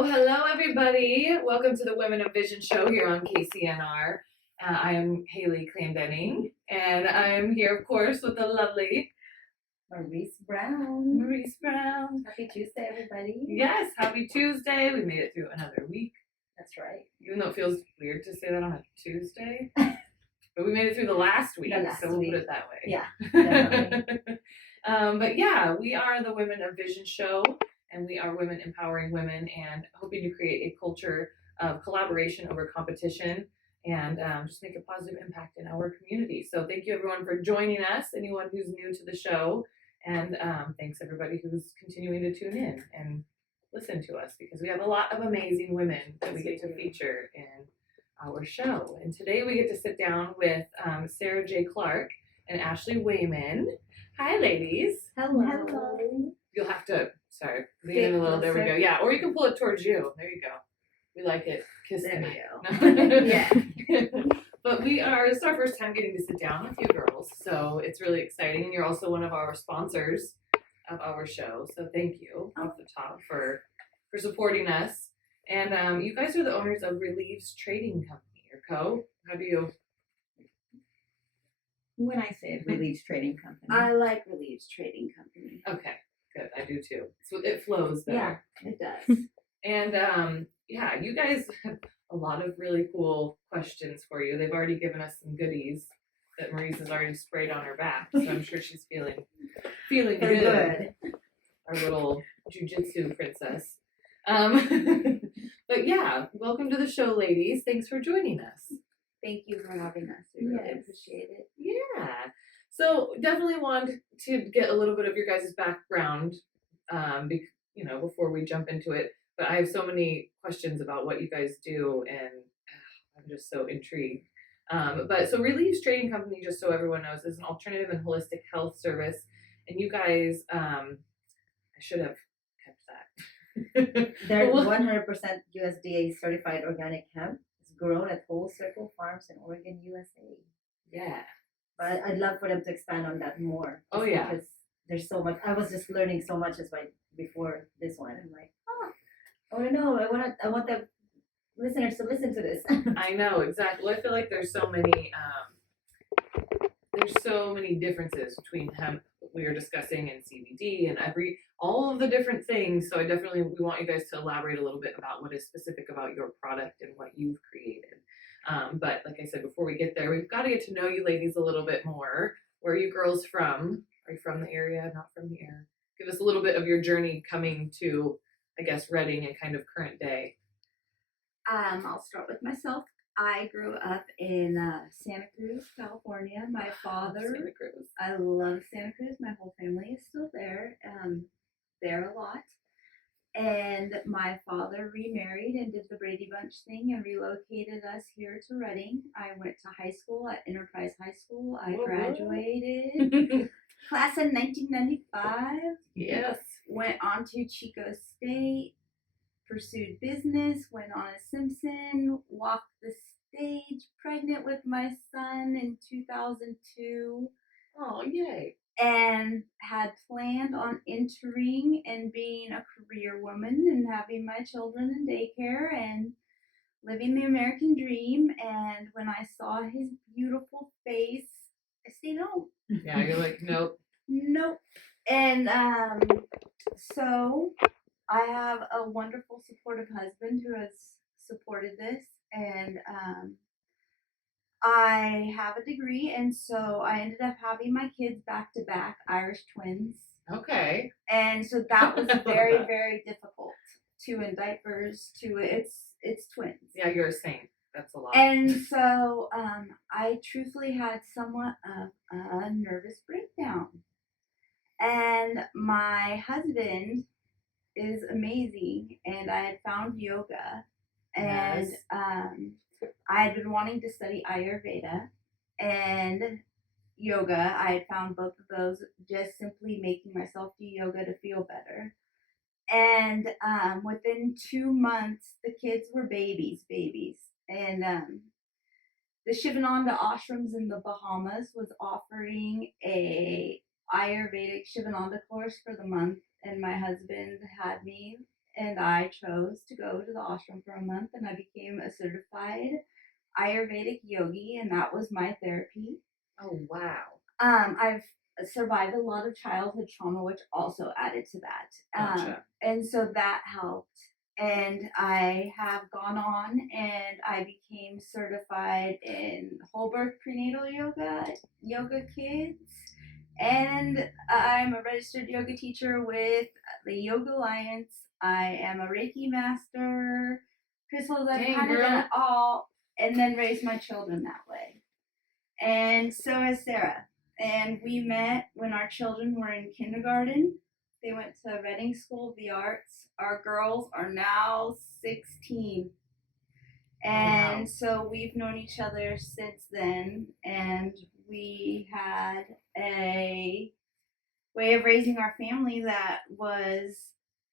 Hello, everybody. Welcome to the Women of Vision show here on KCNR. I am Haley Clendenning, and I'm here, of course, with the lovely Maurice Brown. Happy Tuesday, everybody. Yes, happy Tuesday. We made it through another week. That's right. Even though it feels weird to say that on a Tuesday. But we made it through the last week, so we'll put it that way. Yeah, definitely. But yeah, we are the Women of Vision show, and we are women empowering women and hoping to create a culture of collaboration over competition and just make a positive impact in our community. So thank you everyone for joining us, anyone who's new to the show, and thanks everybody who's continuing to tune in and listen to us, because we have a lot of amazing women that we get to feature in our show. And today we get to sit down with Sarah J. Clark and Ashley Wayman. Hi, ladies. Hello. You'll have to, lean in a little. There we go. Yeah, or you can pull it towards you. There you go. We like it. Kiss there me. we go. Yeah. But it's our first time getting to sit down with you girls, so it's really exciting. And you're also one of our sponsors of our show, so thank you off the top for supporting us. And you guys are the owners of Releaves Trading Company, or Co. How do you? When I say Releaves Trading Company, I like Releaves Trading Company. Okay, good. I do too. So it flows better. Yeah, it does. And yeah, you guys have a lot of really cool questions for you. They've already given us some goodies that Maurice has already sprayed on her back, so I'm sure she's feeling good. Our little jujitsu princess. But yeah, welcome to the show, ladies. Thanks for joining us. Thank you for having us. We really appreciate it. Yeah. So definitely want to get a little bit of your guys' background, before we jump into it. But I have so many questions about what you guys do, and I'm just so intrigued. But so Releaves Trading Company, just so everyone knows, is an alternative and holistic health service. And you guys, I should have kept that. They're 100% USDA certified organic hemp. It's grown at Whole Circle Farms in Oregon, USA. Yeah. But I'd love for them to expand on that more. Oh, yeah. Because there's so much. I was just learning so much before this one. I'm like, I want to know. I want the listeners to listen to this. I know, exactly. Well, I feel like there's so many differences between hemp we were discussing and CBD and all of the different things. So we want you guys to elaborate a little bit about what is specific about your product and what you've created. But like I said, before we get there, we've got to get to know you ladies a little bit more. Where are you girls from? Are you from the area? Not from here? Give us a little bit of your journey coming to, I guess, Redding and kind of current day. I'll start with myself. I grew up in Santa Cruz, California. My father, Santa Cruz. I love Santa Cruz. My whole family is still there. There a lot. And my father remarried and did the Brady Bunch thing and relocated us here to Redding. I went to high school at Enterprise High School. I graduated class in 1995. Yes. Went on to Chico State, pursued business, went on a Simpson, walked the stage, pregnant with my son in 2002. Oh, yay. And had planned on entering and being a career woman and having my children in daycare and living the American dream. And when I saw his beautiful face, I stayed home. Yeah, you're like, nope. Nope. And so I have a wonderful, supportive husband who has supported this. And I have a degree, and so I ended up having my kids back to back, Irish twins. Okay. And so that was very, very difficult. 2 in diapers, 2 it's twins. Yeah, you're a saint. That's a lot. And so I truthfully had somewhat of a nervous breakdown. And my husband is amazing, and I had found yoga, and I had been wanting to study Ayurveda and yoga. I had found both of those just simply making myself do yoga to feel better. And within 2 months, the kids were babies. And the Shivananda ashrams in the Bahamas was offering a Ayurvedic Shivananda course for the month, and my husband had me and I chose to go to the ashram for a month, and I became a certified Ayurvedic yogi, and that was my therapy. Oh, wow. I've survived a lot of childhood trauma, which also added to that. Gotcha. And so that helped. And I have gone on and I became certified in whole birth prenatal yoga, yoga kids, and I'm a registered yoga teacher with the Yoga Alliance. I am a Reiki master. Crystals, I've Dang, kind of done girl. it all, and then raised my children that way. And so has Sarah. And we met when our children were in kindergarten. They went to Reading School of the Arts. Our girls are now 16. And Wow. so we've known each other since then. And we had a way of raising our family that was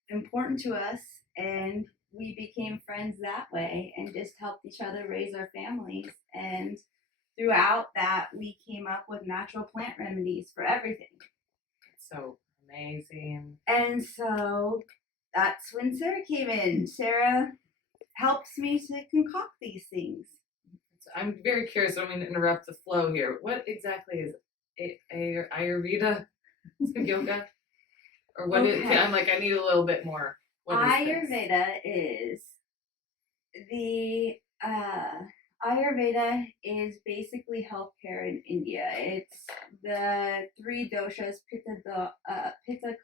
important to us. And we became friends that way and just helped each other raise our families. And throughout that, we came up with natural plant remedies for everything. So amazing. And so that's when Sarah came in. Sarah helps me to concoct these things. I'm very curious. I don't mean to interrupt the flow here. What exactly is Ayurveda yoga? Or what is Okay. I'm like, I need a little bit more. What is this? Ayurveda is the Ayurveda is basically healthcare in India. It's the three doshas: Pitta,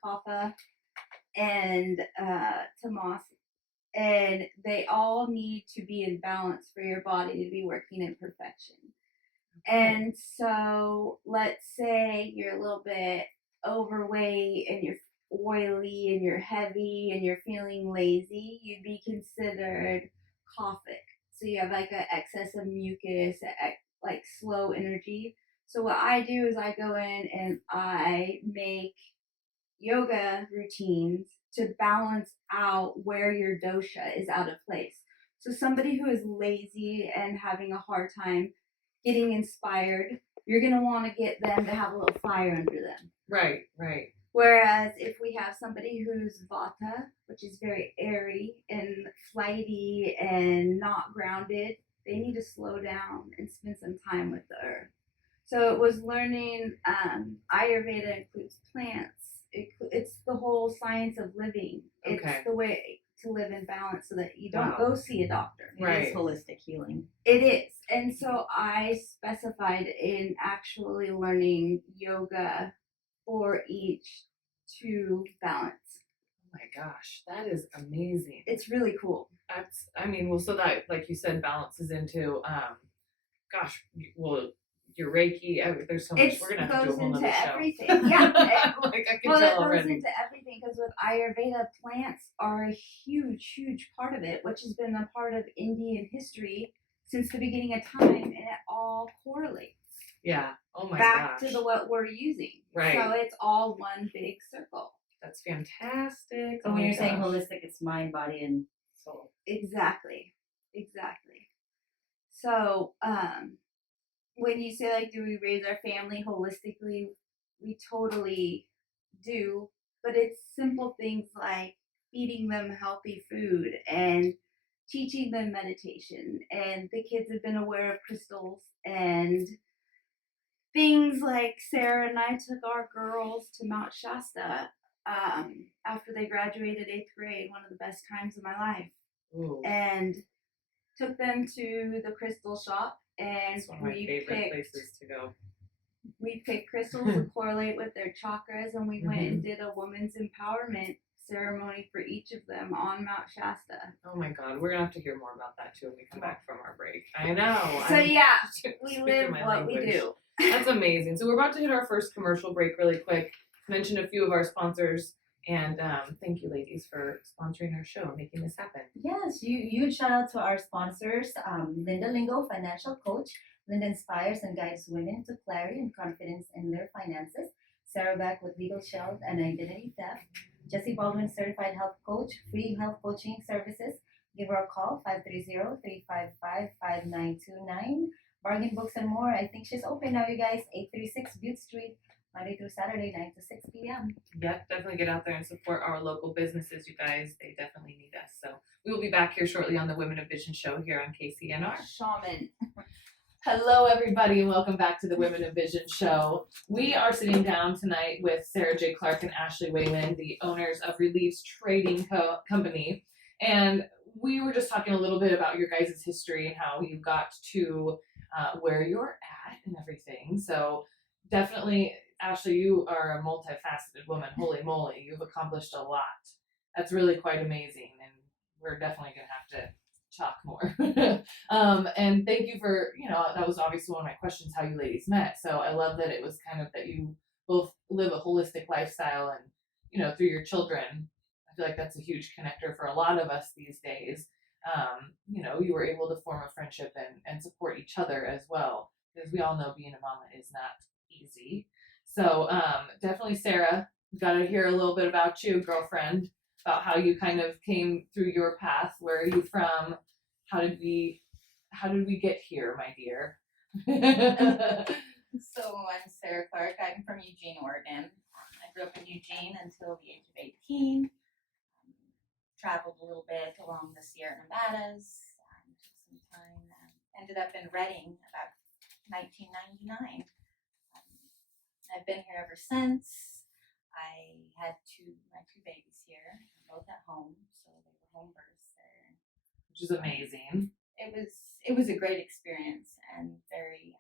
Kapha, and Tamas, and they all need to be in balance for your body to be working in perfection. And so, let's say you're a little bit overweight and you're oily and you're heavy and you're feeling lazy, you'd be considered kaphic. So you have like an excess of mucus, like slow energy. So what I do is I go in and I make yoga routines to balance out where your dosha is out of place. So somebody who is lazy and having a hard time getting inspired, you're going to want to get them to have a little fire under them. Right, right. Whereas if we have somebody who's vata, which is very airy and flighty and not grounded, they need to slow down and spend some time with the earth. So it was learning Ayurveda includes plants. It's the whole science of living. It's the way to live in balance so that you don't go see a doctor. It is holistic healing. It is. And so I specified in actually learning yoga for each to balance. Oh my gosh, that is amazing. It's really cool. That's, I mean, well, so that, like you said, balances into, your Reiki. There's so much. We're gonna have to do a whole nother show. Everything. Yeah. Like I can Well, tell it goes already. into everything because with Ayurveda, plants are a huge, huge part of it, which has been a part of Indian history since the beginning of time, and it all correlates. Yeah. Oh my back gosh. to what we're using. Right. So it's all one big circle. That's fantastic. So when you're saying holistic, it's mind, body, and soul. Exactly. So when you say like, do we raise our family holistically? We totally do, but it's simple things like feeding them healthy food and teaching them meditation, and the kids have been aware of crystals and things like Sarah and I took our girls to Mount Shasta after they graduated 8th grade, one of the best times of my life. Ooh. And took them to the crystal shop, and it's one of my favorite places to go. We picked crystals to correlate with their chakras, and we went and did a woman's empowerment ceremony for each of them on Mount Shasta. Oh my God, we're gonna have to hear more about that too when we come back from our break. I know. So we live what we do. That's amazing. So we're about to hit our first commercial break really quick. Mention a few of our sponsors, and thank you, ladies, for sponsoring our show and making this happen. Yes, huge shout out to our sponsors, Linda Lingo, financial coach. Linda inspires and guides women to clarity and confidence in their finances. Sarah Beck with Legal Shield and Identity Theft. Jesse Baldwin, certified health coach, free health coaching services. Give her a call, 530-355-5929. Bargain Books and more. I think she's open now, you guys. 836 Butte Street, Monday through Saturday, 9 to 6 p.m. Yep, definitely get out there and support our local businesses, you guys. They definitely need us. So we will be back here shortly on the Women of Vision show here on KCNR. Shaman. Hello, everybody, and welcome back to the Women of Vision show. We are sitting down tonight with Sarah J. Clark and Ashley Whalen, the owners of Releaves Trading Company. And we were just talking a little bit about your guys' history and how you got to where you're at and everything. So definitely, Ashley, you are a multifaceted woman. Holy moly, you've accomplished a lot. That's really quite amazing, and we're definitely going to have to talk more. And thank you for, that was obviously one of my questions, how you ladies met. So I love that it was kind of that you both live a holistic lifestyle and, through your children. I feel like that's a huge connector for a lot of us these days. You were able to form a friendship and support each other as well, because we all know being a mama is not easy. So definitely, Sarah, got to hear a little bit about you, girlfriend, about how you kind of came through your path. Where are you from? How did we get here, my dear? So I'm Sarah Clark. I'm from Eugene, Oregon. I grew up in Eugene until the age of 18. Traveled a little bit along the Sierra Nevadas. Took some time. Ended up in Redding about 1999. I've been here ever since. I had my two babies here, both at home, so they were home births there. Which is amazing. It was a great experience and very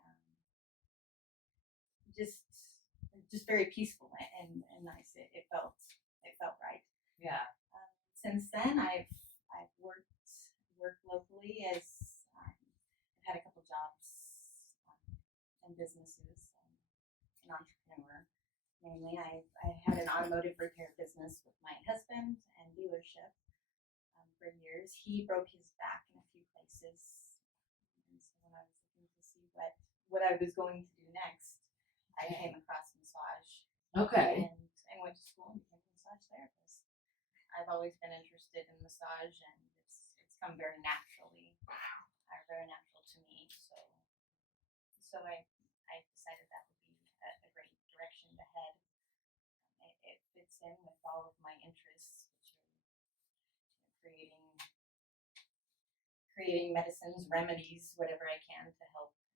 just very peaceful and nice. It felt right. Yeah. Since then, I've worked locally as I've had a couple jobs in businesses. An entrepreneur. Mainly, I had an automotive repair business with my husband and dealership for years. He broke his back in a few places, and so when I was looking to see what I was going to do next, I came across massage. Okay. And went to school and became a massage therapist. I've always been interested in massage, and it's come very naturally, very natural to me. So I decided that would be a great direction to head. It fits in with all of my interests, which are creating medicines, remedies, whatever I can to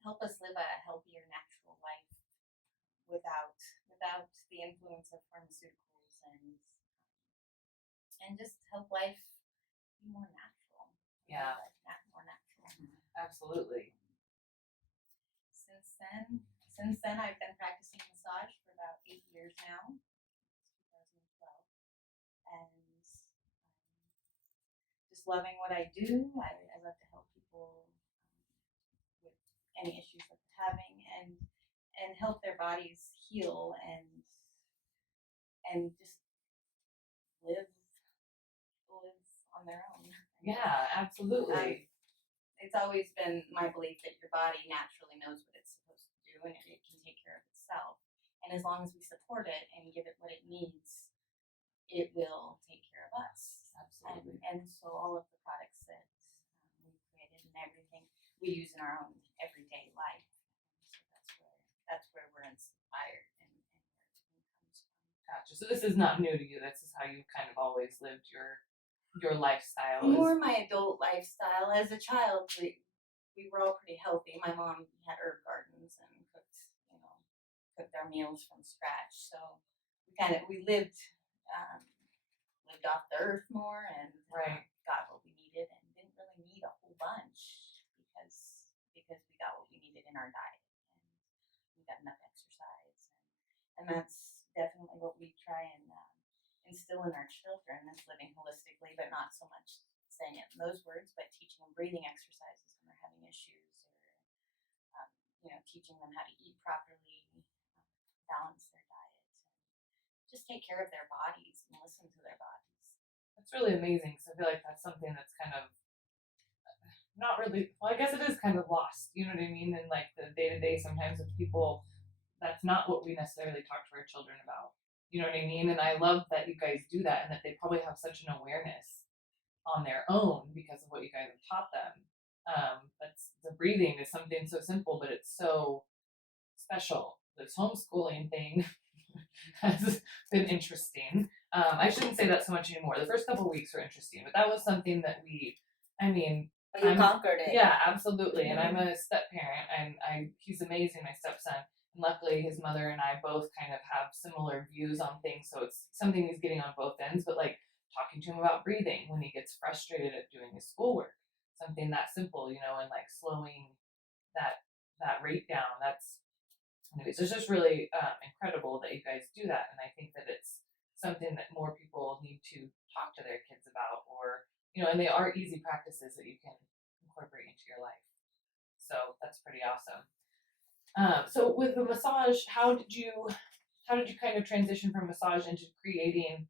help us live a healthier, natural life without the influence of pharmaceuticals and just help life be more natural. Yeah. More natural. Absolutely. Since then, I've been practicing massage for about 8 years now, 2012, and just loving what I do. I love to help people with any issues that they're having and help their bodies heal and just live on their own. Yeah, absolutely. It's always been my belief that your body naturally knows what it's supposed to do and it can take care of itself. And as long as we support it and give it what it needs, it will take care of us. Absolutely. And so all of the products that we've created and everything we use in our own everyday life. So that's where we're inspired and where everything comes from. Gotcha. So this is not new to you. This is how you kind of always lived your lifestyle. More my adult lifestyle. As a child, we were all pretty healthy. My mom had herb gardens and cooked our meals from scratch. So we lived off the earth more and Right. got what we needed and didn't really need a whole bunch because we got what we needed in our diet and we got enough exercise and that's definitely what we try and instill in our children is living holistically, but not so much saying it in those words, but teaching them breathing exercises when they're having issues, or teaching them how to eat properly, balance their diet, and just take care of their bodies and listen to their bodies. That's really amazing because I feel like that's something that's kind of not really. Well, I guess it is kind of lost. You know what I mean? And like the day to day, sometimes with people, that's not what we necessarily talk to our children about. You know what I mean? And I love that you guys do that and that they probably have such an awareness on their own because of what you guys have taught them. That's the breathing is something so simple, but it's so special. This homeschooling thing, has been interesting. I shouldn't say that so much anymore. The first couple weeks were interesting, but that was something that But you I'm- conquered it. yeah, absolutely. And I'm a step parent, and he's amazing, my stepson. And luckily, his mother and I both kind of have similar views on things, so it's something he's getting on both ends. But like talking to him about breathing when he gets frustrated at doing his schoolwork, something that simple, and like slowing that rate down. Anyways, it's just really incredible that you guys do that, and I think that it's something that more people need to talk to their kids about, or and they are easy practices that you can incorporate into your life. So that's pretty awesome. So with the massage, how did you kind of transition from massage into creating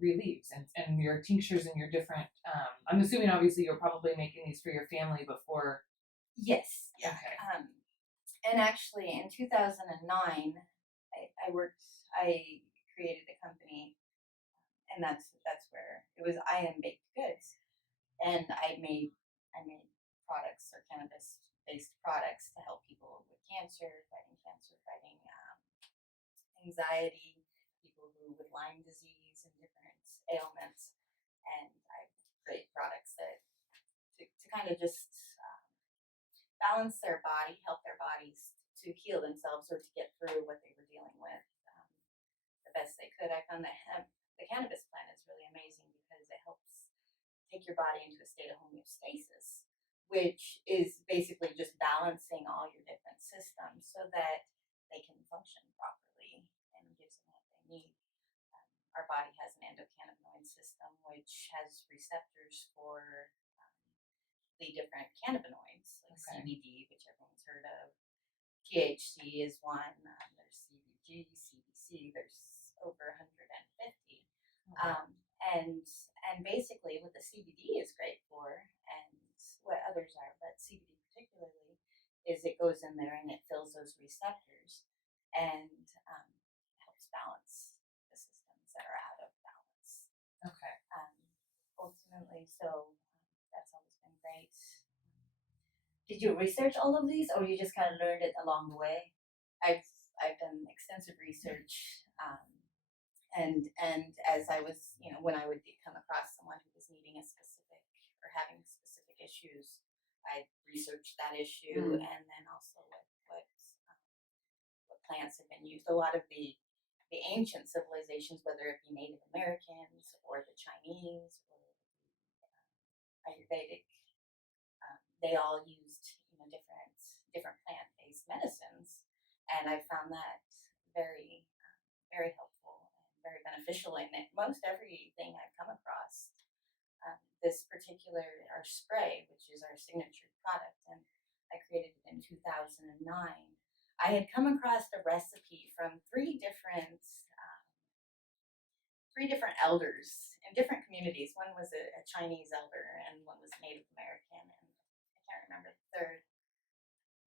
Releaves and your tinctures and your different? I'm assuming obviously you're probably making these for your family before. Yes. Yeah. Okay. And actually, in 2009, I created a company, and that's where it was. I Am Baked Goods, and I made products or cannabis based products to help people with fighting anxiety, people who with Lyme disease and different ailments, and I create products that to kind of just balance their body, help their bodies to heal themselves or to get through what they were dealing with the best they could. I found that the cannabis plant is really amazing because it helps take your body into a state of homeostasis, which is basically just balancing all your different systems so that they can function properly and gives them what they need. Our body has an endocannabinoid system which has receptors for the different cannabinoids like CBD, which everyone's heard of. THC is one. There's CBG, CBC. There's over 150. And basically, what the CBD is great for, and what others are, but CBD particularly, is it goes in there and it fills those receptors and helps balance the systems that are out of balance. Okay. Ultimately, so that's always been great. Did you research all of these, or you just kind of learned it along the way? I've done extensive research, and as I was, when I would come across someone who was needing a specific or having specific issues, I researched that issue, and then also what plants have been used. A lot of the ancient civilizations, whether it be Native Americans or the Chinese or the Ayurvedic, they all used different plant-based medicines, and I found that very very helpful and very beneficial in it. Most everything I've come across. This particular our spray, which is our signature product, and I created it in 2009. I had come across a recipe from three different elders in different communities. One was a Chinese elder, and one was Native American, and I can't remember the third.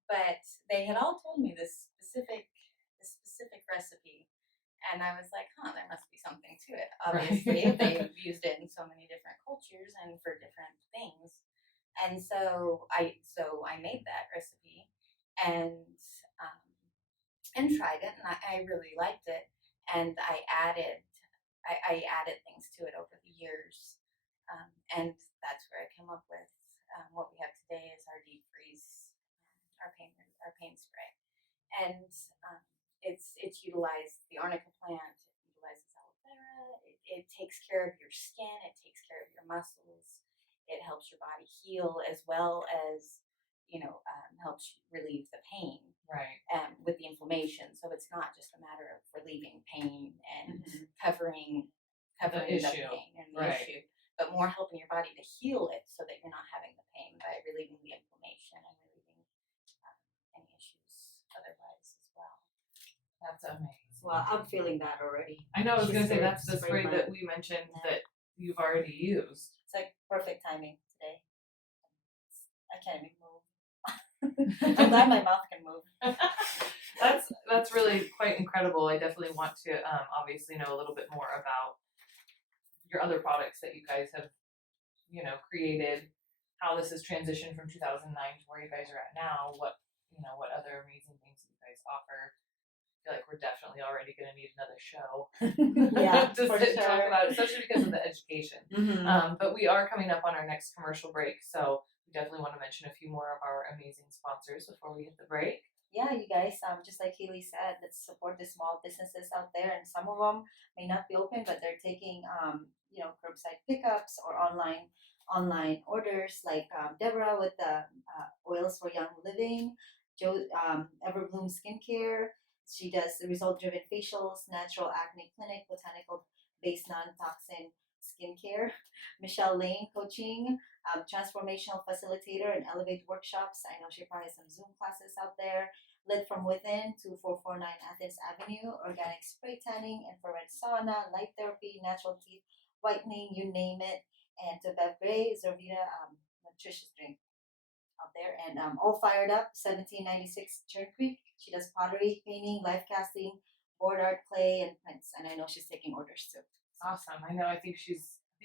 But they had all told me this specific recipe, and I was like, there must be something to it. Obviously, Right. they've used it in so many different cultures and for different things. And so I made that recipe and tried it, and I really liked it. And I added things to it over the years, and that's where I came up with what we have today is our deep freeze, our pain spray, and it's utilized the arnica plant. It utilizes aloe vera. It takes care of your skin. It takes care of your muscles. It helps your body heal as well as helps relieve the pain. Right. With the inflammation, so it's not just a matter of relieving pain and covering the issue. pain and the Right. issue, but more helping your body to heal it so that you're not having the pain by relieving the inflammation and relieving any issues otherwise as well. That's amazing. Well, I'm feeling that already. I know. I was She's gonna say very that's the spray spray that we mentioned that you've already used. It's like perfect timing today. I can't even move. I'm glad my mouth can move. That's really quite incredible. I definitely want to obviously know a little bit more about your other products that you guys have, created, how this has transitioned from 2009 to where you guys are at now. What other amazing things you guys offer. feel like we're definitely already going to need another show Yeah, to for sit and talk sure. about it, especially because of the education. Mm-hmm. But we are coming up on our next commercial break, so we definitely want to mention a few more of our amazing sponsors before we hit the break. Yeah, you guys, just like Haley said, let's support the small businesses out there, and some of them may not be open, but they're taking, curbside pickups or online orders, like Deborah with the oils for young living, Joe Everbloom Skincare. She does result-driven facials, natural acne clinic, botanical based non-toxin skincare. Michelle Lane coaching, transformational facilitator and elevate workshops. I know she probably has some Zoom classes out there. Lit from Within, 2449 Athens Avenue, organic spray tanning, infrared sauna, light therapy, natural teeth whitening, you name it. And to Bev Gray, Zervita nutritious drink out there. And all fired up, 1796 Churn Creek. She does pottery, painting, life casting, board art, clay, and prints. And I know she's taking orders too. Awesome. I know. I think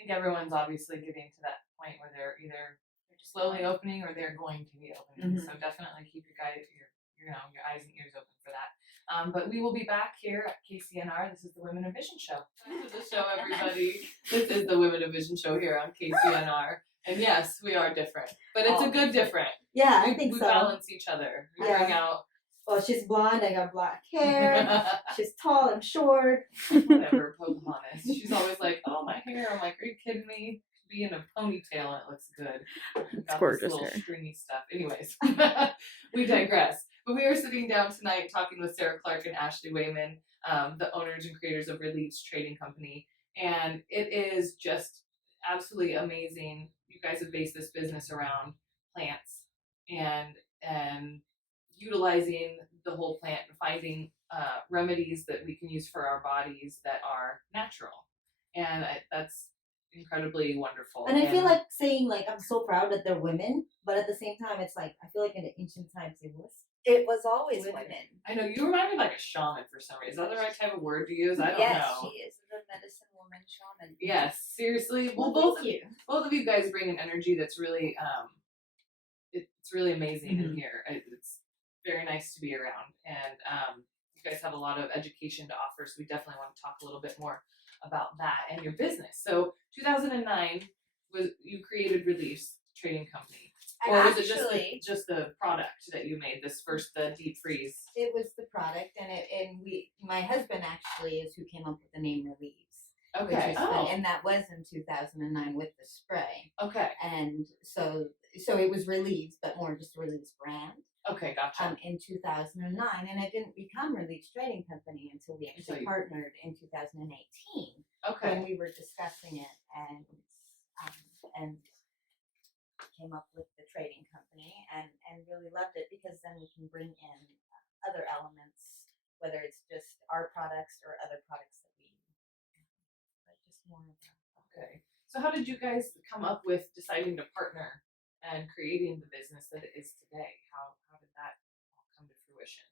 everyone's obviously getting to that point where they're either slowly opening or they're going to be opening. Mhm. So definitely keep your eyes and ears open for that. But we will be back here at KCNR. This is the Women of Vision Show. This is the show, everybody. This is the Women of Vision Show here on KCNR. And yes, we are different, but it's a good different. Yeah, I We think so. balance each other. We bring out. Well, she's blonde. I got black hair. She's tall. I'm short. Whatever, Pocahontas. She's always like, "Oh, my hair." I'm like, "Are you kidding me? Be in a ponytail and it looks good." It's gorgeous this little hair. stringy stuff. Anyways, we digress. But we are sitting down tonight talking with Sarah Clark and Ashley Wayman, the owners and creators of Releaves Trading Company, and it is just absolutely amazing. You guys have based this business around plants and utilizing the whole plant and finding remedies that we can use for our bodies that are natural, and that's incredibly wonderful. And I feel like saying like I'm so proud that they're women, but at the same time, it's like I feel like in the ancient times It was always Women. women. I know you remind me of like a shaman for some reason. Is that the right type of word to use? I don't Yes, know. she is the medicine woman shaman. Yes, seriously. Well, both of you guys bring an energy that's really it's really amazing in here. It's very nice to be around, and you guys have a lot of education to offer. So we definitely want to talk a little bit more about that and your business. So 2009 was you created Releaves Trading Company, or was it just the product that you made? The deep freeze. It was the product, and my husband actually is who came up with the name Releaves. Okay. Which is fun, and that was in 2009 with the spray. Okay. And so it was Releaves, but more just Releaves brand. Okay, gotcha. In 2009, and it didn't become Releaves Trading Company until we actually partnered in 2018. Okay. When we were discussing it and came up with the trading company and really loved it because then we can bring in other elements, whether it's just our products or other products that we but just more of that. Okay. So how did you guys come up with deciding to partner and creating the business that it is today? How did that all come to fruition?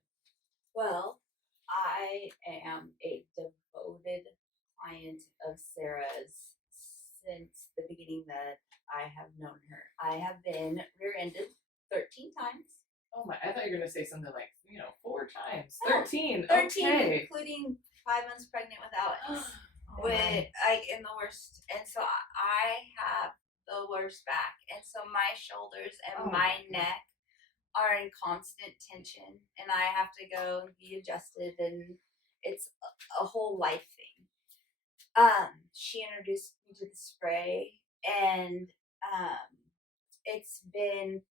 Well, I am a devoted client of Sarah's since the beginning that I have known her. I have been rear-ended 13 times. Oh my, I thought you were going to say something like, 4 times. 13. 13, Okay. including 5 months pregnant with Alex. Oh, In the worst. And so I have the worst back. And so my shoulders and my neck are in constant tension. And I have to go and be adjusted. And it's a whole life thing. She introduced me to the spray. And it's been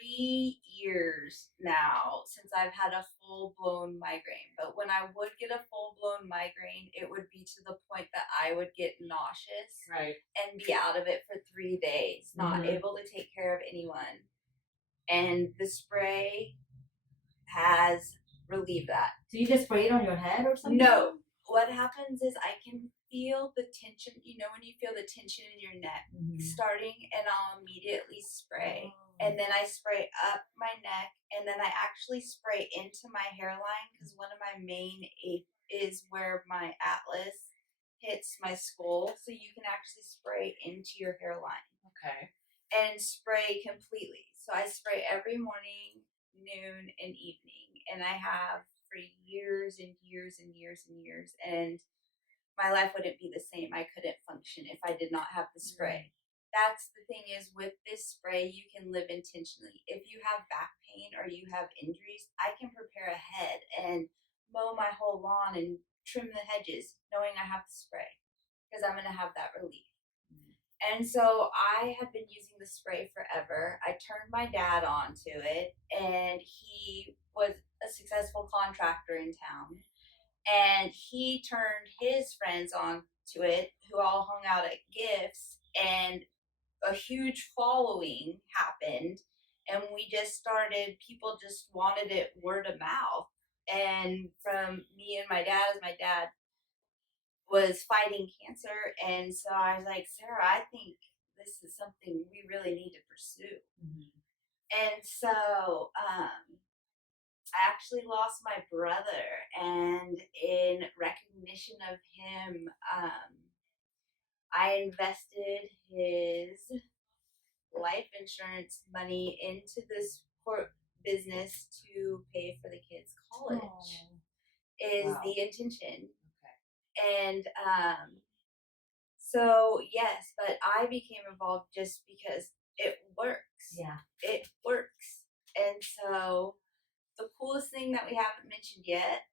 3 years now since I've had a full-blown migraine. But when I would get a full-blown migraine, it would be to the point that I would get nauseous and be out of it for 3 days, not able to take care of anyone. And the spray has relieved that. So you just spray it on your head or something? No. What happens is I can feel the tension, when you feel the tension in your neck starting, and I'll immediately spray. And then I spray up my neck, and then I actually spray into my hairline because one of my main aches is where my atlas hits my skull. So you can actually spray into your hairline. Okay. And spray completely. So I spray every morning, noon, and evening. And I have for years and years and years and years, and my life wouldn't be the same. I couldn't function if I did not have the spray. That's the thing is with this spray, you can live intentionally. If you have back pain or you have injuries, I can prepare ahead and mow my whole lawn and trim the hedges knowing I have the spray because I'm going to have that relief. And so I have been using the spray forever. I turned my dad onto it, and he was a successful contractor in town. And he turned his friends on to it, who all hung out at gifts, and a huge following happened. And we just started, people just wanted it word of mouth. And from me and my dad, as my dad was fighting cancer. And so I was like, Sarah, I think this is something we really need to pursue. And so I actually lost my brother, and in recognition of him, I invested his life insurance money into this business to pay for the kids' college. Is Wow. the intention. Okay. And so yes, but I became involved just because it works. Yeah. It works. And so the coolest thing that we haven't mentioned yet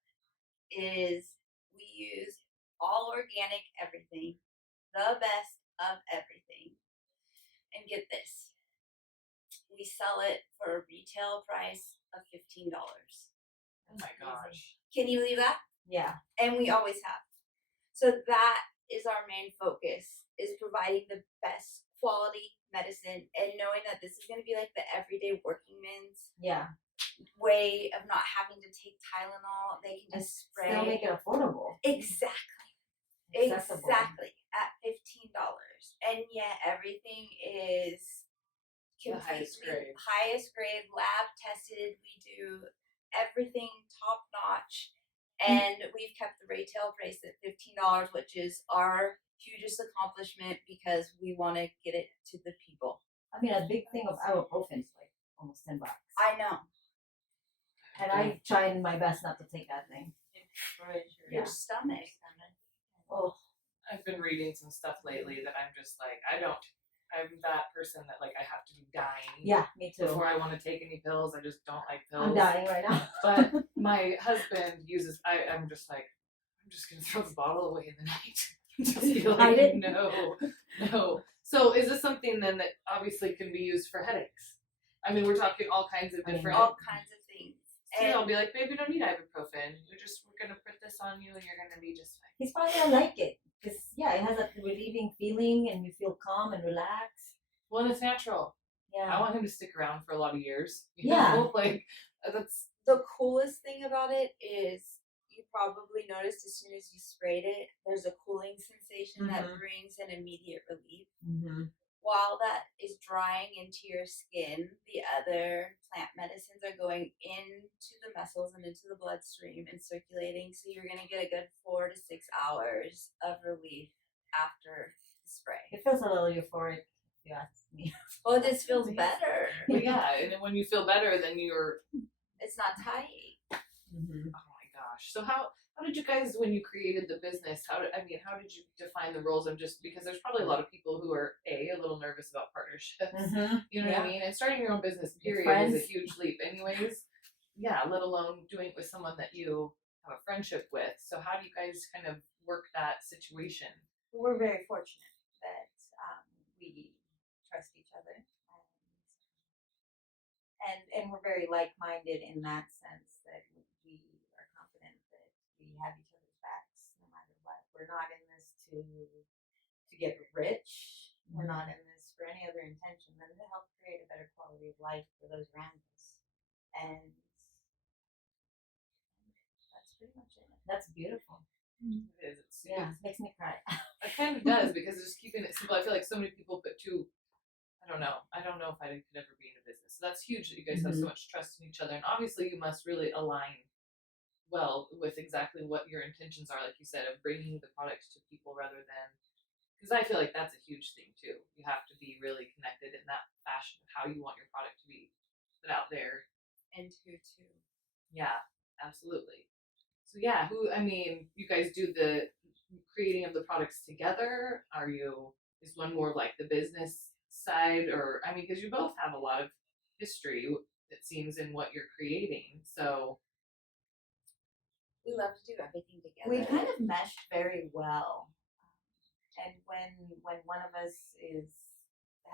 is we use all organic everything, the best of everything. And get this, we sell it for a retail price of $15. Oh my gosh. Can you believe that? Yeah. And we always have. So that is our main focus, is providing the best quality medicine and knowing that this is going to be like the everyday working man's Yeah. way of not having to take Tylenol. They can just spray. Still make it affordable. Exactly. Accessible. Exactly. At $15. And yet everything is The highest grade. highest grade, lab tested. We do everything top notch. And we've kept the retail price at $15, which is our hugest accomplishment because we want to get it to the people. I mean, a big thing of ibuprofen is like almost $10. I know. And I tried my best not to take that thing. Your stomach. Oh, I've been reading some stuff lately that I'm just like, I'm that person that like I have to be dying. yeah, me too. Before I want to take any pills, I just don't like pills. I'm dying right now. But my husband uses. I'm just like, I'm just gonna throw the bottle away in the night. Just be Hide like, it? no. So is this something then that obviously can be used for headaches? I mean, we're talking all kinds of different. All kinds of things. So I'll be like, babe, you don't need ibuprofen. We're gonna put this on you, and you're gonna be just fine. He's probably gonna like it because yeah, it has a relieving feeling, and you feel calm and relaxed. Well, and it's natural. I Yeah. want him to stick around for a lot of years. Yeah. Like that's The coolest thing about it is you probably noticed as soon as you sprayed it, there's a cooling sensation that brings an immediate relief. Mm-hmm. While that is drying into your skin, the other plant medicines are going into the muscles and into the bloodstream and circulating. So you're going to get a good 4 to 6 hours of relief after the spray. It feels a little euphoric, if you ask me. Well, it just feels better. well, yeah. And then when you feel better, then you're. It's not tight. Mm-hmm. Oh my gosh. So how did you guys, when you created the business, how did you define the roles of just, because there's probably a lot of people who are a little nervous about partnerships. Mm-hmm. You know what I mean? And starting your own business period friends. is a huge leap anyways. Yeah, let alone doing it with someone that you have a friendship with. So how do you guys kind of work that situation? We're very fortunate that we trust each other, and we're very like-minded in that sense that we are confident that we have each other's backs no matter what. We're not in this to get rich. We're not in this for any other intention than to help create a better quality of life for those around us. And that's pretty much it. That's beautiful. It is. Yeah, makes me cry. It kind of does because just keeping it simple. I feel like so many people put too. I don't know if I could ever be in a business. So that's huge that you guys have so much trust in each other, and obviously you must really align well with exactly what your intentions are, like you said, of bringing the product to people rather than. Because I feel like that's a huge thing too. You have to be really connected in that fashion of how you want your product to be put out there. And who too. Yeah. Absolutely. So yeah, you guys do the creating of the products together? Is one more like the business side, or because you both have a lot of history, it seems, in what you're creating. So We love to do everything together. We We kind of meshed very well. And when one of us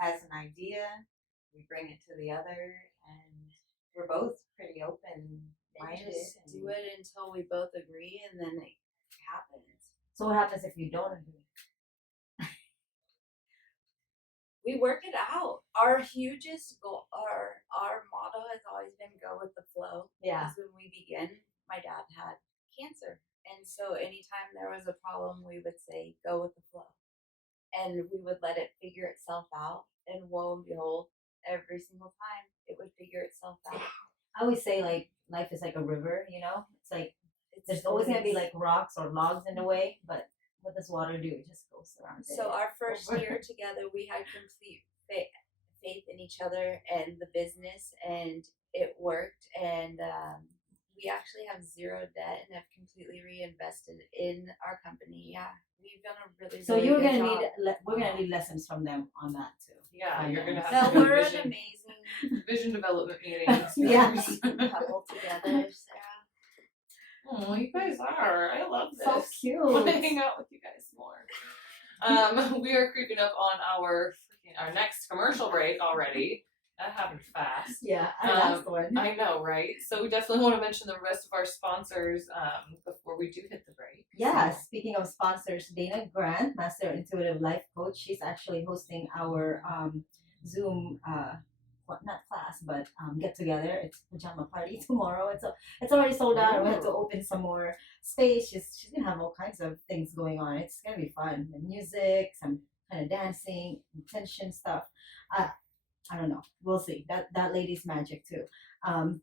has an idea, we bring it to the other, and we're both pretty open minded. just do it until we both agree, and then it happens. So what happens if you don't agree? We work it out. Our hugest goal, our motto has always been go with the flow. Yeah. Because when we began, my dad had cancer, and so anytime there was a problem, we would say go with the flow, and we would let it figure itself out. And lo and behold, every single time it would figure itself out. I always say like life is like a river, It's like there's always gonna be like rocks or logs in the way, but what does water do? It just goes around it. So our first year together, we had complete faith in each other and the business, and it worked. And we actually have zero debt and have completely reinvested in our company. Yeah, we've done a really, So really you're good gonna job. we're gonna need lessons from them on that too. yeah, you're gonna Finance. have No, to do we're an vision, amazing vision development meetings. Yes. couple together, Sarah. Oh, you guys are. I love this. So I want to cute. hang out with you guys more. We are creeping up on our next commercial break already. That happened fast. Yeah, last one. I know, right? So we definitely want to mention the rest of our sponsors before we do hit the break. Yeah, So- speaking of sponsors, Dana Grant, Master Intuitive Life Coach, she's actually hosting our Zoom not class, but get together. It's pajama party tomorrow. It's already sold out, and we have to open some more space. She's gonna have all kinds of things going on. It's gonna be fun. The music, some kind of dancing, intention stuff. I don't know. We'll see. That lady's magic too.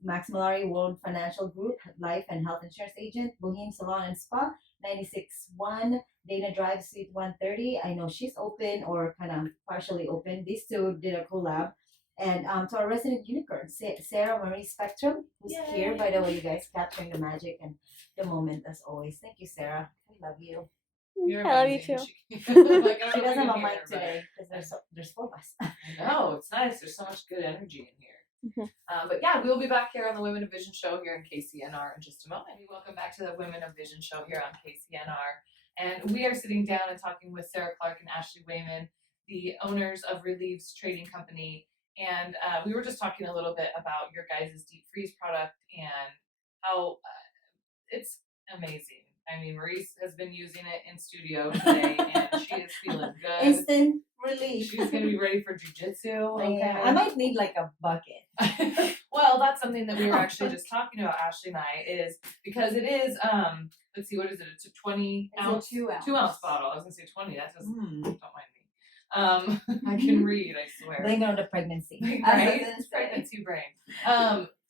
Max Malari, World Financial Group, Life and Health Insurance Agent, Boheme Salon and Spa, 96.1, Dana Drive, Suite 130. I know she's open or kind of partially open. These two did a collab. And to our resident unicorn, Sarah Marie Spectrum, who's here. By the way, you guys capturing the magic and the moment as always. Thank you, Sarah. We love you. You're I love you amazing. too. Like, I don't She know if doesn't you have a can hear mic her, but- today because there's 4 of us. I know, it's nice. There's so much good energy in here. Mhm. But yeah, we'll be back here on the Women of Vision show here in KCNR in just a moment. Welcome back to the Women of Vision show here on KCNR. And we are sitting down and talking with Sarah Clark and Ashley Wayman, the owners of Releaves Trading Company. And we were just talking a little bit about your guys' deep freeze product and how it's amazing. Maurice has been using it in studio today, and she is feeling good. Instant relief. She's gonna be ready for jujitsu. Okay. Yeah, I might need like a bucket. Well, that's something that we were actually just talking about, Ashley and I, is because it is let's see, what is it? It's a 20 ounce, It's a 2 ounce. bottle. I was gonna say 20. That doesn't Mm. don't mind me. I can read, I swear. Blame it on the pregnancy. Right? gonna It's say. pregnancy brain.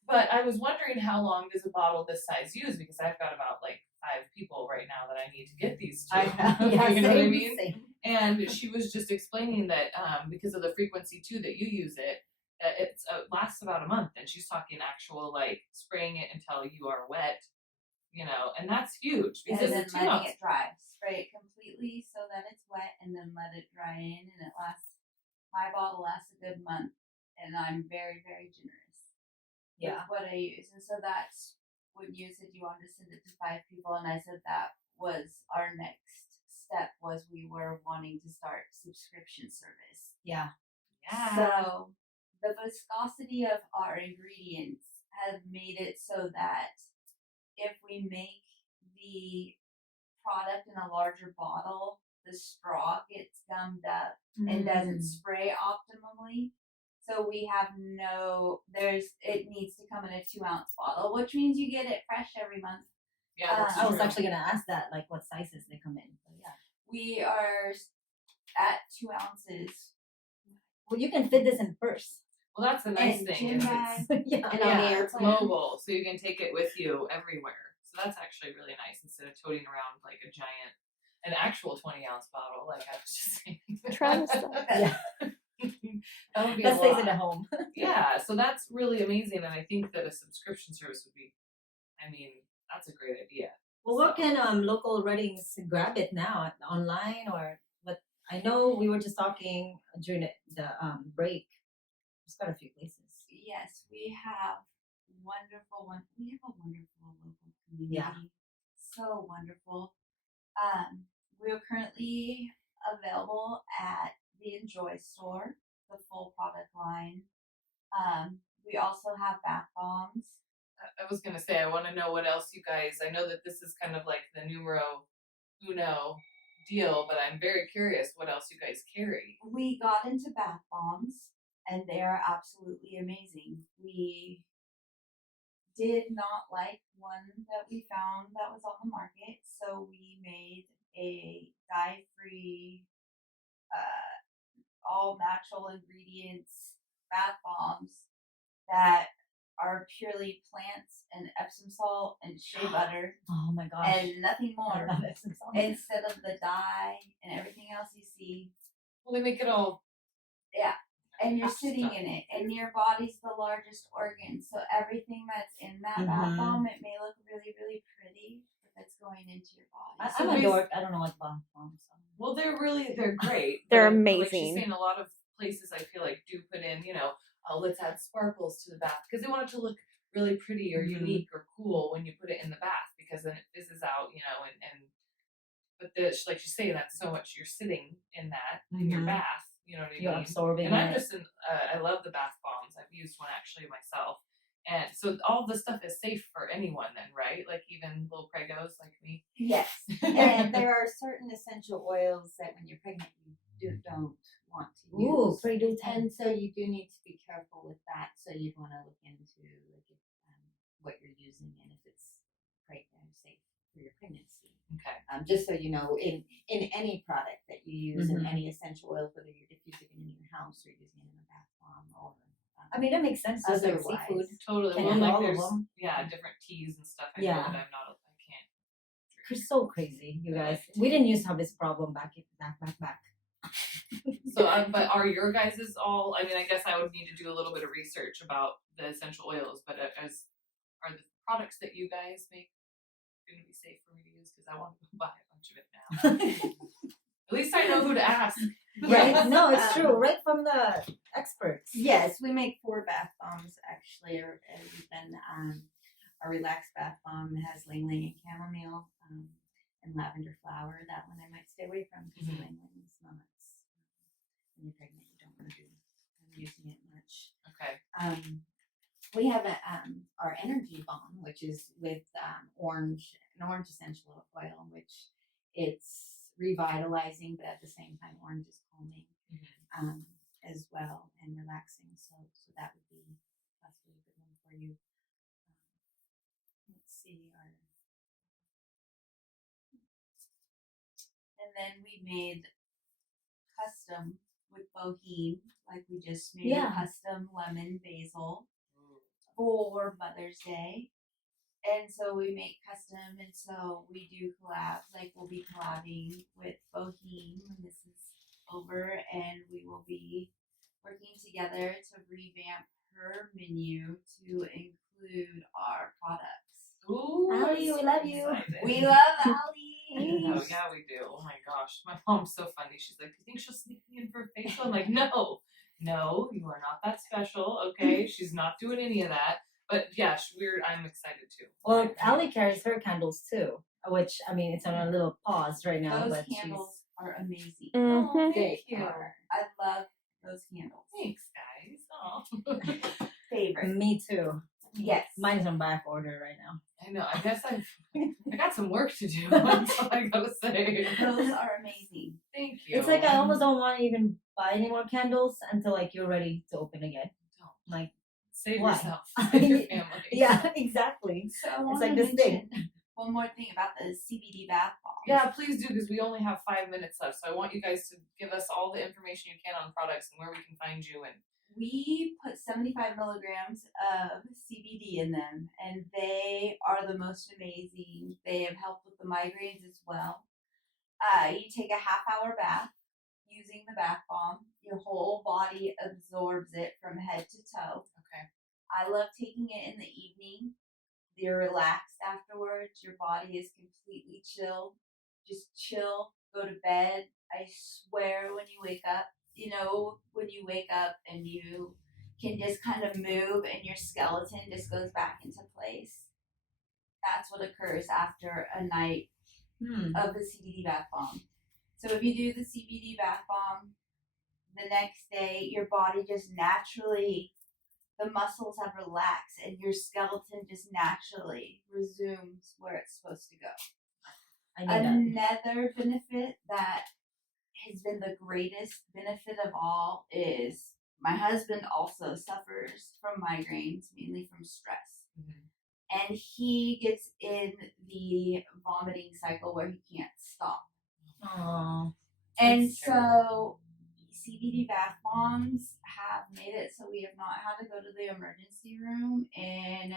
But I was wondering how long does a bottle this size use, because I've got about like 5 people right now that I need to get these to. Yeah, You know what I same, mean? same. And she was just explaining that because of the frequency too that you use it, it lasts about a month. And she's talking actual like spraying it until you are wet, and that's huge And because then it's 2 letting ounce. it dry. Spray it completely so that it's wet, and then let it dry in, and it lasts. My bottle lasts a good month, and I'm very, very generous. Yeah. With what I use, and so that's when you said you wanted to send it to 5 people, and I said that was our next step. Was we were wanting to start subscription service. Yeah. Yeah. So the viscosity of our ingredients has made it so that if we make the product in a larger bottle, the straw gets gummed up and doesn't spray optimally. So we have it needs to come in a 2 ounce bottle, which means you get it fresh every month. Yeah, that's I was true. actually gonna ask that, like what sizes they come in. So yeah. We are at 2 ounces. Well, you can fit this in purse. Well, that's the nice And thing. gin Is bag. Yeah. And yeah, on the it's airplane. mobile, so you can take it with you everywhere. So that's actually really nice instead of toting around like an actual 20-ounce bottle, like I was just saying. Travel stuff. Yeah. That would be That a stays lot. in the home. Yeah, so that's really amazing, and I think that a subscription service would be I mean, that's a great idea. Well, where So- can local Readings grab it now? Online or what? I know we were just talking during the break. There's got a few places. Yes, we have wonderful one. We have a wonderful local community. Yeah. So wonderful. We are currently available at the Enjoy store, the full product line. We also have bath bombs. I was gonna say, I want to know what else you guys. I know that this is kind of like the numero uno deal, but I'm very curious what else you guys carry. We got into bath bombs, and they are absolutely amazing. We did not like one that we found that was on the market, so we made a dye-free, all natural ingredients bath bombs that are purely plants and Epsom salt and shea butter Oh my gosh. and nothing I more love it. instead of the dye and everything else you see. Well, they make it all. And you're Stuff. sitting in it, and your body's the largest organ, so everything that's in that bath Mhm. bomb, it may look really, really pretty, but that's going into your body. So I'm a basi- dork. I don't know what bath bombs are. Well, they're great. They're but Like she's amazing. saying, a lot of places I feel like do put in, let's add sparkles to the bath because they want it to look really pretty or Mhm. unique or cool when you put it in the bath because then it fizzes out, but like she's saying, that's so much you're sitting in that in your Mhm. bath. You know what I You're mean? absorbing And I'm it. just I love the bath bombs. I've used one actually myself. And so all this stuff is safe for anyone then, right? Like even little pregos like me. Yes. And there are certain essential oils that when you're pregnant you don't want to Ooh, use. pray do And so you do need to be careful with that. So you'd want to look into like if, what you're using and if it's safe for your pregnancy. Okay. Just so you know, in any product that you use, in Mhm. any essential oil, whether you're diffusing it in your house or using it in a bath bomb or I mean, that makes sense. Just like Otherwise. seafood. Totally. Can Well, you like all of there's them? different teas and stuff. I Yeah. know that I can't. You're so crazy, you I guys. like We didn't used to have this problem back. So, but are your guys's all? I mean, I guess I would need to do a little bit of research about the essential oils. But are the products that you guys make going to be safe for me to use? Because I want to buy a bunch of it now. At least I know who to ask. Right? No, it's true. Right from the experts. Yes, we make 4 bath bombs actually, and then our relaxed bath bomb has ling ling and chamomile and lavender flower. That one I might stay away from because Mhm. ling ling is not. When you're pregnant, you don't want to be using it much. Okay. we have our energy bomb, which is with an orange essential oil, which it's revitalizing, but at the same time, orange is calming as well and relaxing. So that would be possibly a good one for you. Let's see And then we made custom with Boheme, like we just made Yeah. a custom lemon basil for Mother's Day. And so we make custom, and so we do collabs. Like we'll be collabing with Boheme when this is over, and we will be working together to revamp her menu to include our products. Ooh, Allie, we love you. excited. We love Oh, Ali. yeah, we do. Oh my gosh. My mom's so funny. She's like, you think she'll sneak me in for a facial? I'm like, no, you are not that special. Okay. She's not doing any of that. But yeah, I'm excited too. Well, Allie carries her candles too, which I mean, it's on a little pause right now, Those but candles are amazing. Mhm. Thank They you. are. I love those candles. Thanks, guys. Oh. Favorite. me too. Yes. Mine's on back order right now. I know. I guess I got some work to do. That's all I gotta say. Those are amazing. Thank you. It's like I almost don't want to even buy any more candles until like you're ready to open again. Don't. Like, Save why? yourself. Save your family. yeah, exactly. So I It's want like to this mention thing. one more thing about the CBD bath bombs. Yeah, please do because we only have 5 minutes left. So I want you guys to give us all the information you can on products and where we can find you. And We put 75 milligrams of CBD in them, and they are the most amazing. They have helped with the migraines as well. You take a half-hour bath using the bath bomb. Your whole body absorbs it from head to toe. okay. I love taking it in the evening you're relaxed afterwards. Your body is completely chilled. Just chill, go to bed. I swear when you wake up, when you wake up and you can just kind of move and your skeleton just goes back into place. That's what occurs after a night of the CBD bath bomb. So if you do the CBD bath bomb, the next day your body just naturally, the muscles have relaxed and your skeleton just naturally resumes where it's supposed to go. Another benefit that has been the greatest benefit of all is my husband also suffers from migraines, mainly from stress. And he gets in the vomiting cycle where he can't stop. Aww. And so CBD bath bombs have made it so we have not had to go to the emergency room in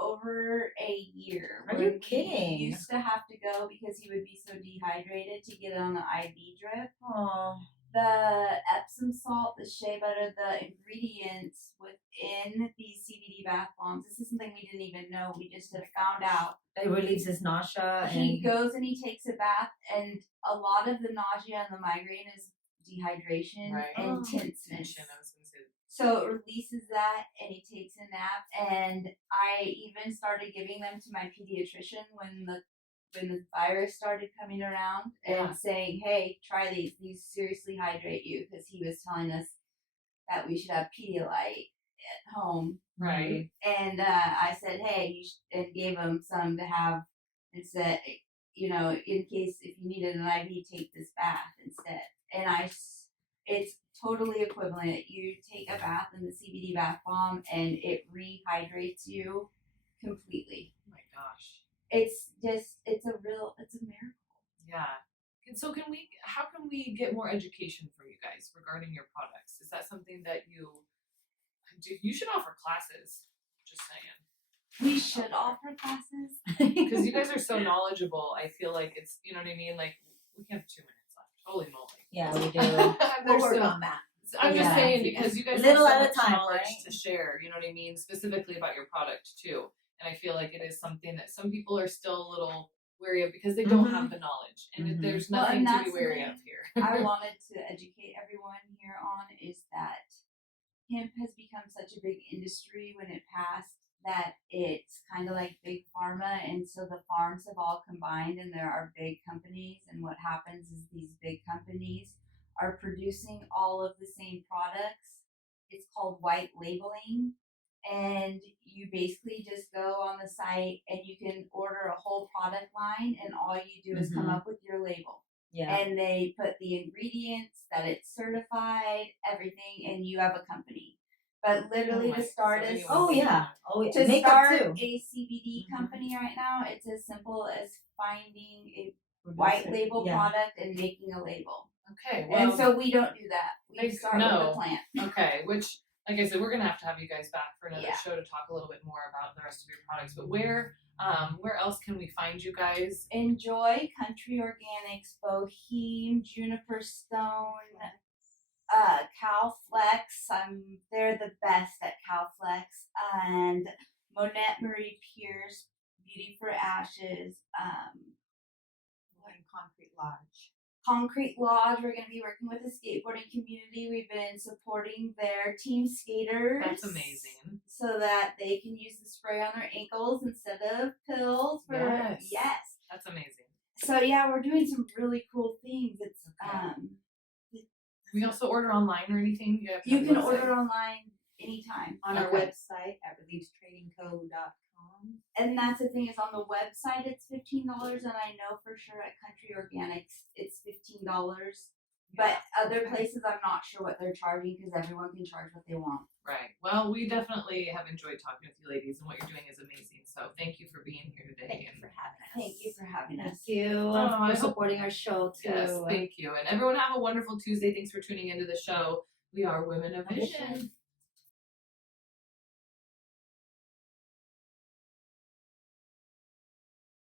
over a year. Are you kidding? He used to have to go because he would be so dehydrated to get on the IV drip. Aww. The Epsom salt, the shea butter, the ingredients within these CBD bath bombs. This is something we didn't even know. We just have found out. It relieves his nausea. He goes and he takes a bath, and a lot of the nausea and the migraine is dehydration and tenseness. So it releases that, and he takes a nap. And I even started giving them to my pediatrician when the virus started coming around and saying, "Hey, try these. These seriously hydrate you," because he was telling us that we should have Pedialyte at home. Right. And I said, "Hey," and gave him some to have, and said, in case if you needed an IV, take this bath instead. And it's totally equivalent. You take a bath in the CBD bath bomb, and it rehydrates you completely. Oh my gosh. It's a miracle. Yeah. And so how can we get more education from you guys regarding your products? Is that something that you should offer classes? Just saying. We should offer classes. Because you guys are so knowledgeable. I feel like it's, you know what I mean? Like, we have 2 minutes left. Holy moly. Yeah, we do. We'll work on that. I'm just saying because you guys Little have so at a much time, knowledge right? to share, you know what I mean? Specifically about your product too. And I feel like it is something that some people are still a little wary of because they don't have the knowledge. And there's nothing to be wary of here. I wanted to educate everyone here on is that hemp has become such a big industry when it passed that it's kind of like big pharma, and so the farms have all combined and there are big companies, and what happens is these big companies are producing all of the same products. It's called white labeling, and you basically just go on the site and you can order a whole product line, and all you do is come up with your label. Yeah. And they put the ingredients, that it's certified, everything, and you have a company. But literally to start a CBD company right now, it's as simple as finding a white label product and making a label. Okay. Well, and so we don't do that. We start with the plant. Okay, which, like I said, we're gonna have you guys back for another show to talk a little bit more about the rest of your products. But where else can we find you guys? Enjoy Country Organics, Boheme, Juniper Stone, Calflex. They're the best at Calflex, and Monette Marie Pierce, Beauty for Ashes, and Concrete Lodge. Concrete Lodge. We're going to be working with the skateboarding community. We've been supporting their team skaters. That's amazing. So that they can use the spray on their ankles instead of pills. Yes. That's amazing. So yeah, we're doing some really cool things. It's we also order online or anything? You can order online anytime. On our website at releavestradingco.com. And that's the thing is on the website it's $15, and I know for sure at Country Organics it's $15. But other places I'm not sure what they're charging because everyone can charge what they want. Right. Well, we definitely have enjoyed talking with you ladies, and what you're doing is amazing. So thank you for being here today. Thank you for having us. Thank you for having us. Thank you for supporting our show too. Yes, thank you. And everyone have a wonderful Tuesday. Thanks for tuning into the show. We are Women of Vision.